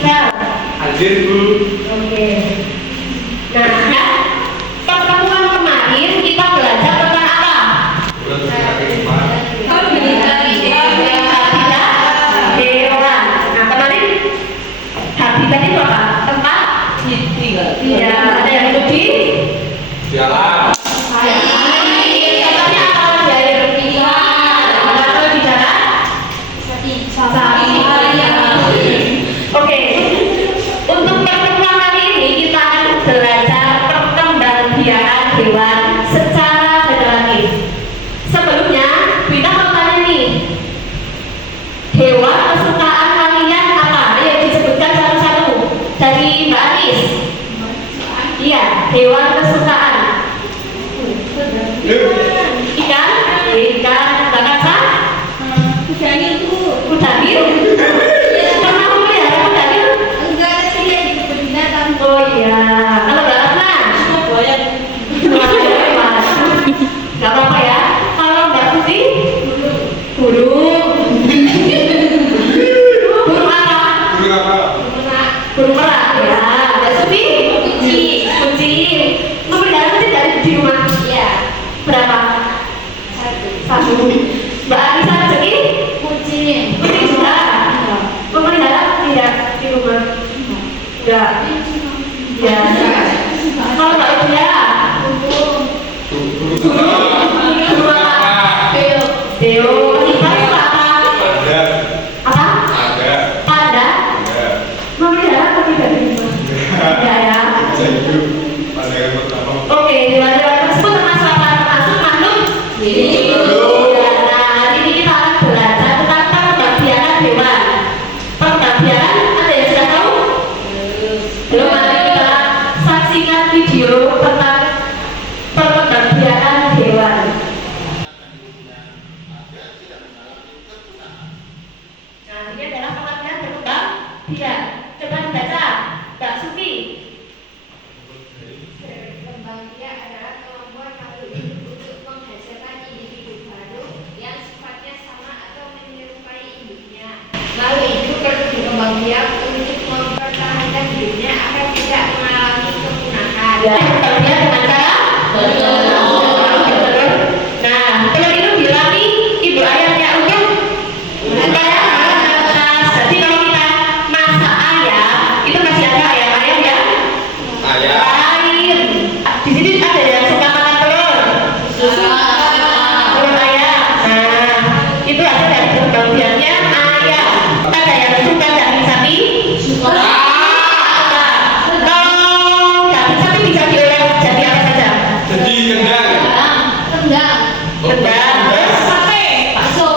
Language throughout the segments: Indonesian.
Fisika. Hadir Bu. Oke. Nah, pertemuan kemarin kita belajar tentang apa? Habitat hewan. Nah, kemarin habitat itu apa? Tempat tinggal. Iya, ada yang hidup di Jalan. contohnya apa di air? Atau di darat? Sapi. Oke. Untuk pertemuan kali ini kita akan belajar perkembangbiakan hewan secara generatif. Sebelumnya, kita mau tanya nih, hewan kesukaan kalian apa? Ayo disebutkan satu-satu. Dari Mbak Anis. Iya, hewan kesukaan. Ikan, Mbak Kansa. Kudanil. Pernah memelihara kudanil? Oh iya. Kalau Mbak Ratna? Gak apa-apa ya. Kalau Mbak Putih? Burung. Burung apa? Burung merak ya. Mbak Suti? Kucing. Memelihara kucing dari di rumah? Berapa? Satu. Mbak Anissa Rezeki? Kucing juga. Memelihara tidak di rumah? Enggak. Ya. Kalau Mbak Udia? Deo. Ikan itu apa? Apa? Ada. Memelihara atau tidak di rumah? Enggak ya. Oke, hewan-hewan tersebut termasuk apa? Termasuk makhluk hidup. Nah, hari ini kita akan belajar tentang perkembangbiakan hewan. Perkembangbiakan ada yang sudah tahu? Belum. Mari kita saksikan video tentang perkembangbiakan hewan. Nah, ini adalah pengertian perkembangbiakan. Coba dibaca, Mbak Sufi. Berkembangbiak adalah kemampuan makhluk hidup untuk menghasilkan individu baru yang sifatnya sama atau menyerupai induknya. Makhluk hidup perlu berkembangbiak untuk mempertahankan hidupnya agar tidak mengalami kepunahan. Ya, perkembangbiak dengan cara nah, telur itu dilatih ibu ayamnya untuk supaya menetas. Jadi kalau kita masak ayam, itu masih ada ayam ya? Lain. Di sini ada yang suka makan telur. Telur ayam. Nah, itu ada dari perkembangbiaknya ayam. Ada yang suka daging sapi? Kalau daging sapi bisa diolah jadi apa saja? Jadi kendang. Rendang, Rendang, terus bakso,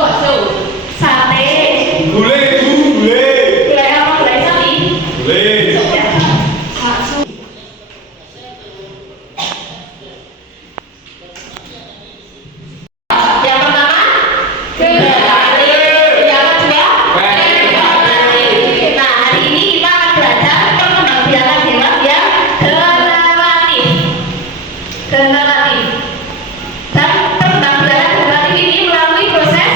sate, Gulai. gulai apa? Gulai sapi? Ya. bakso. Yang pertama, kedelai. Yang kedua, nah, hari ini kita akan belajar perkembangbiakan hewan yang generatif. Dan perkembangbiakan generatif ini melalui proses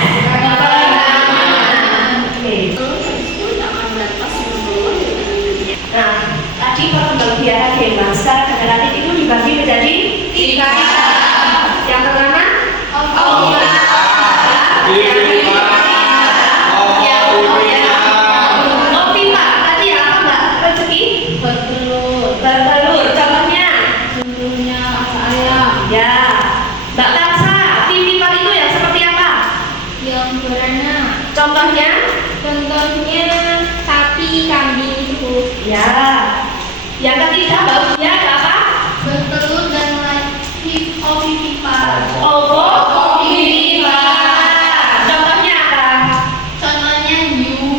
Nah, tadi perkembangbiakan hewan secara generatif itu dibagi menjadi 3. Yang pertama, Ovipa. Tadi yang apa Mbak Rezeki? Bertelur. Contohnya? Ya. Mbak Kansa, Vivipar itu yang seperti apa? Yang berwarna. Contohnya? Contohnya sapi, kambing itu Ya. Yang ketiga, Mbak Udia ada apa? bertelur dan lahir ovipar. Ovipa. Contohnya apa? Contohnya hiu,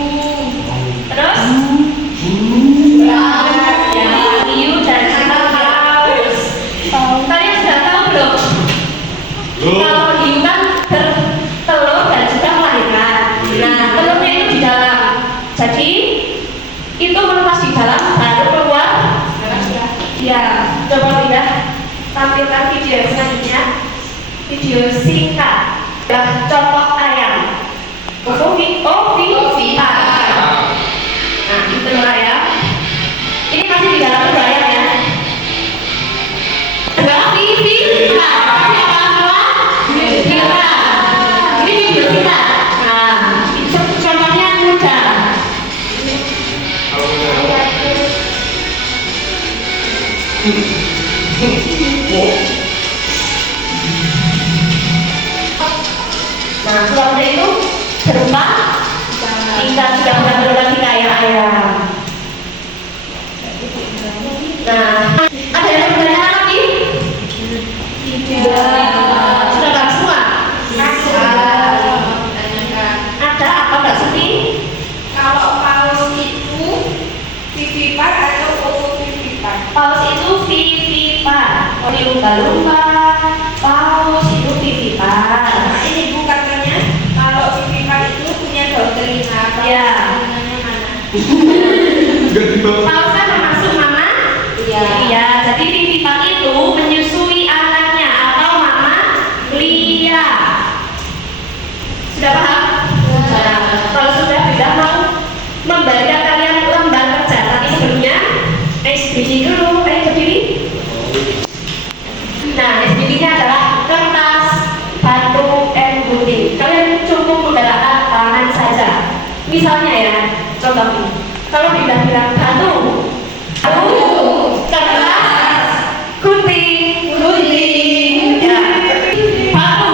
Terus? laut, Ya, hiu dan paus. Kalian sudah tahu belum? Kalau hiu kan bertelur dan juga melahirkan. Nah, telurnya itu di dalam. Jadi itu menetas di dalam baru keluar. Ya, coba lihat tampilkan video yang selanjutnya. Video singkat. Contoh ayam. Ovipar. Nah, itu telur ayam. masih di dalam bayang ya. Enggak, Vivita. Siapa semua? Vivita. Ini Vivita. Nah, contohnya mudah. Nah, suratnya itu berupa jika sudah berulang kayak ayam. Nah, ada yang bertanya lagi? Tidak. Sudah tahu semua? Ada apa Mbak Suti? Kalau paus itu vivipar atau ovovivipar? Paus itu vivipar. Oh, lumba-lumba. Paus itu vivipar. Nah, ini Bu katanya kalau vivipar itu punya daun telinga. Kalau Ya. telinganya mana? Paus kan termasuk mama? Iya. Iya, jadi vivipar itu menyusui anaknya atau mama lia. Sudah paham? Nah, kalau sudah mau membaca kalian lembar kerja, tapi sebelumnya SBD dulu, berdiri. Nah, SBD-nya adalah kertas, batu, and gunting. Kalian cukup menggerakkan tangan saja. Misalnya ya, contoh ini. Kalau Dinda bilang batu, kertas, gunting, ya, batu,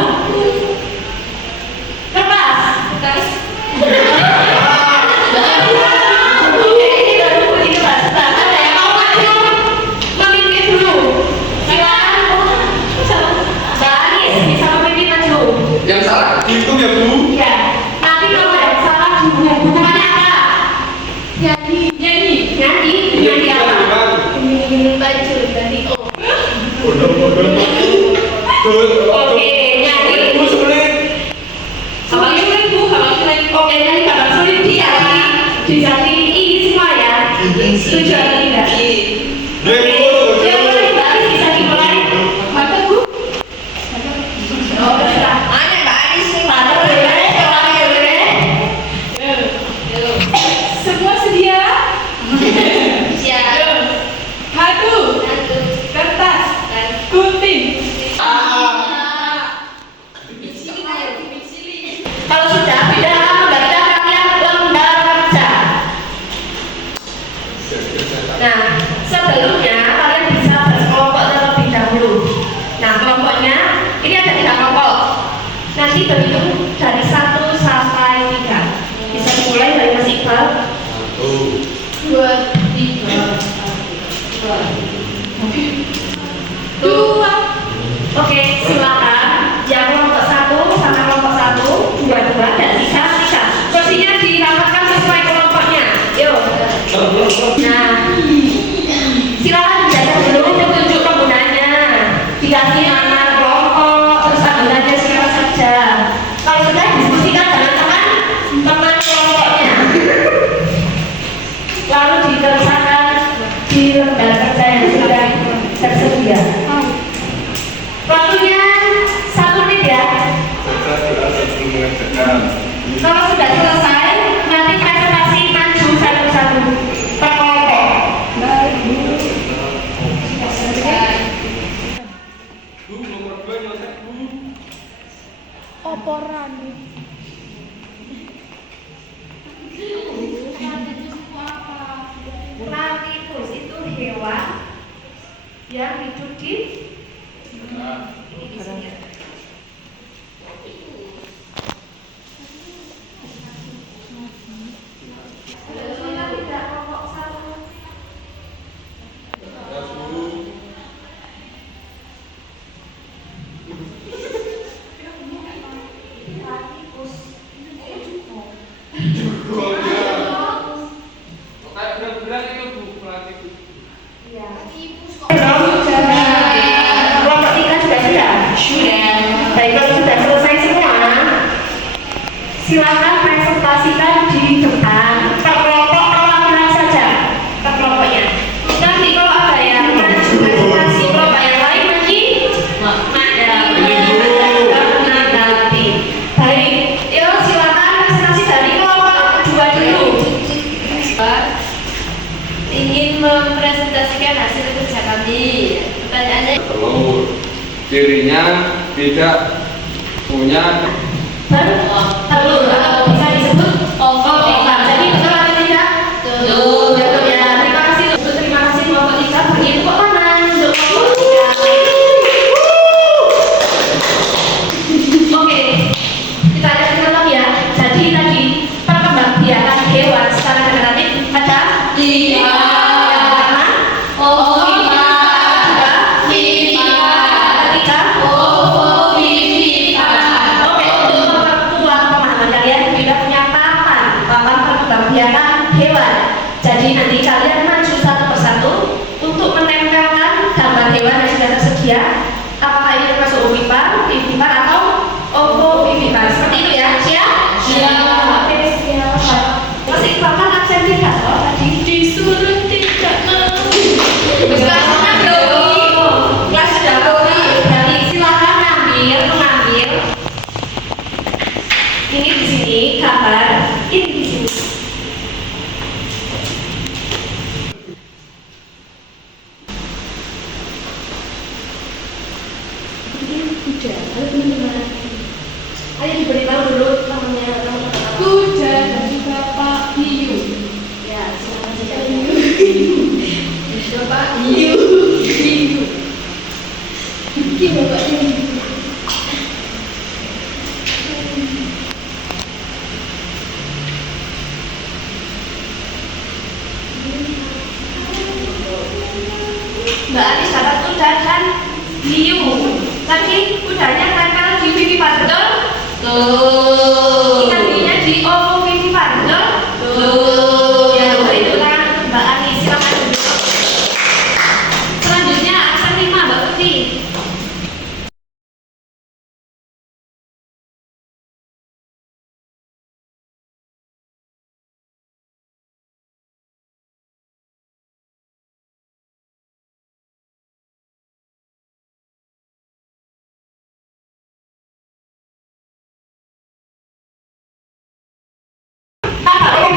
kertas. Oke, ini baru ini Pak. Ada yang mau maju? Memimpin dulu. Silakan. Mbak Anis bisa memimpin maju. Yang salah itu ya Bu. Ya. Nanti kalau yang salah hubungannya apa? Nyanyi apa? Baju dari O. Oke, nyanyi. Bu sulit. Kalau sulit Bu, kalau sulit. Oke, nyanyi kalau sulit diganti ini semua ya. Setuju atau tidak? Oke, yang paling bagus bisa dimulai. Maka Bu. Oh, terserah. Mana Mbak Anis nih? Pada boleh, kalau boleh. Semua sedia? Siap. Batu, Satu. kertas, gunting. Kalau sudah, tidak membaca kalian lembar kerja. Nah, sebelumnya kalian bisa berkelompok terlebih dahulu. Nah, kelompoknya ini ada 3 kelompok. Nanti berhitung dari 1 sampai 3. Bisa dimulai dari Mas Iqbal. 2, 3. 2. Oke, silakan. Yang kelompok 1 sama kelompok 1, 2 dan 3. Kursinya dirapatkan sesuai kelompoknya. Yuk. Nah, silakan dijaga dulu petunjuk penggunanya. Dikasih nama kelompok, terus panggilannya siapa saja. Kalau sudah diskusikan dengan teman kelompoknya. Lalu dituliskan di lembar kerja yang sudah tersedia. Waktunya 1 menit ya. Kalau sudah selesai, nanti presentasi maju satu-satu per kelompok. Bu nomor 2 nyontek Bu. Oporan. Platypus itu hewan yang hidup di Kayak berat-berat itu Bu pelatih. kelompok 3 juga sudah. Demikian hasil kerja kami. Pertanyaannya, Telur. Cirinya tidak punya Telur atau bisa disebut ovipa. Jadi betul atau tidak? Betul. Betul ya. Terima kasih untuk kelompok 3 beri tepuk tangan untuk kelompok 3. Oke, kita lihat ulang ya. Jadi tadi perkembangbiakan hewan secara generatif ada 5. Yang pertama, ovipa. Ketiga, ovovivipar. Oke, untuk memperkuat pemahaman kalian, kita punya papan perkembangbiakan hewan. Jadi nanti kalian maju satu persatu untuk menempelkan gambar hewan yang sudah tersedia. Apakah ini termasuk ovipar, vivipar atau ovovivipar? Seperti itu ya, siap? Siap. Oke, siap. Masih bahkan absen tidak loh tadi. Disuruh tidak mau. Kelasnya Dori. Kelas Dori. Jadi silakan mengambil. Ini di sini gambar, ini di sini. Ini kuda. Halo teman-teman. Ayo diberitahu dulu namanya. Kuda dan Bapak Hiu. Ya, silakan saja. Bapak, Hiu. Hiu. ini Bapak ini. Mbak Anis dapat kuda dan hiu. Tapi kudanya tempel di vivipar, betul? Ikan hiunya di ovovivipar, betul? Ya, itu kan Mbak Anis, silakan duduk. Selanjutnya absen 5 Mbak Putri.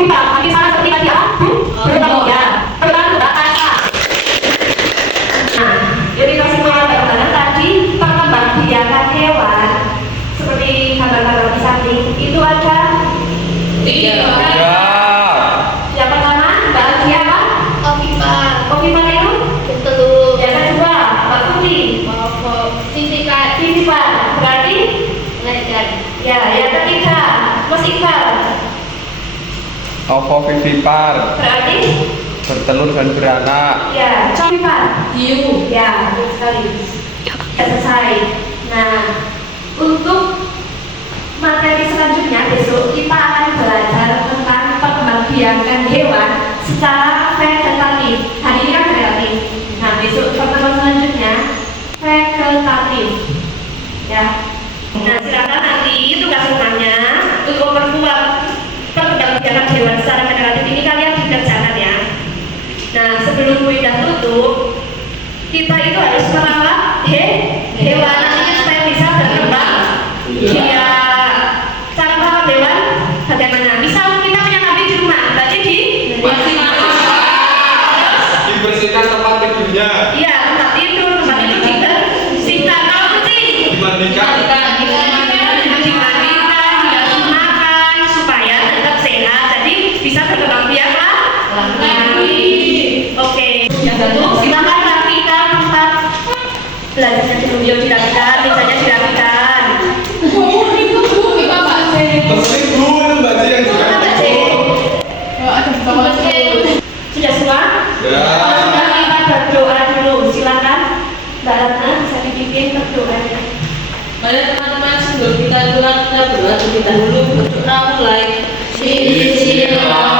Tapi salah seperti tadi ya? Bertemu ya. Pertama kata. Nah, jadi kasih pengalaman tadi perkembangbiakan hewan seperti gambar-gambar di samping itu ada 3. Yang pertama, bahagia apa? Ovipar, Ovipar itu? bertelur. Yang kedua, Mbak Putri. Ovovivipar, Vivipar. Berarti? melahirkan. Ya, yang ketiga, Mas Iqbal. Ovovivipar. Berarti? Bertelur dan beranak. Ya, Vivipar. Hiu. Ya, betul sekali. Ya, selesai. Nah, untuk materi selanjutnya besok kita akan belajar tentang perkembangbiakan hewan secara vegetatif. Hari ini kan generatif. Nah, besok pertemuan selanjutnya vegetatif. Ya. Nah, silakan nanti tugas rumahnya untuk memperkuat perkembangbiakan hewan secara generatif ini kalian dikerjakan ya. Nah, sebelum kuliah tutup, kita itu harus merawat hewan supaya bisa berkembang. Iya. Cara merawat hewan bagaimana? Misal kita punya kambing di rumah, berarti Dibersihkan tempat tidurnya. iya, tempat tidur dibersihkan. Kalau kucing Dimandikan. dimandikan, dikasih makan supaya tetap sehat. Jadi bisa berkembang biak lagi. Oke. Yang satu, silakan rapikan tempat belajarnya dulu. Yuk dirapikan, mejanya dirapikan. Bersih dulu Mbak Ci yang juga. Mbak C. Ada bawa Sudah semua? Ya. Sekarang kita berdoa dulu. Silakan Mbak Ratna bisa dibikin berdoanya. Mari teman-teman sebelum kita pulang kita berdoa terlebih dahulu. Berdoa mulai. Bismillah.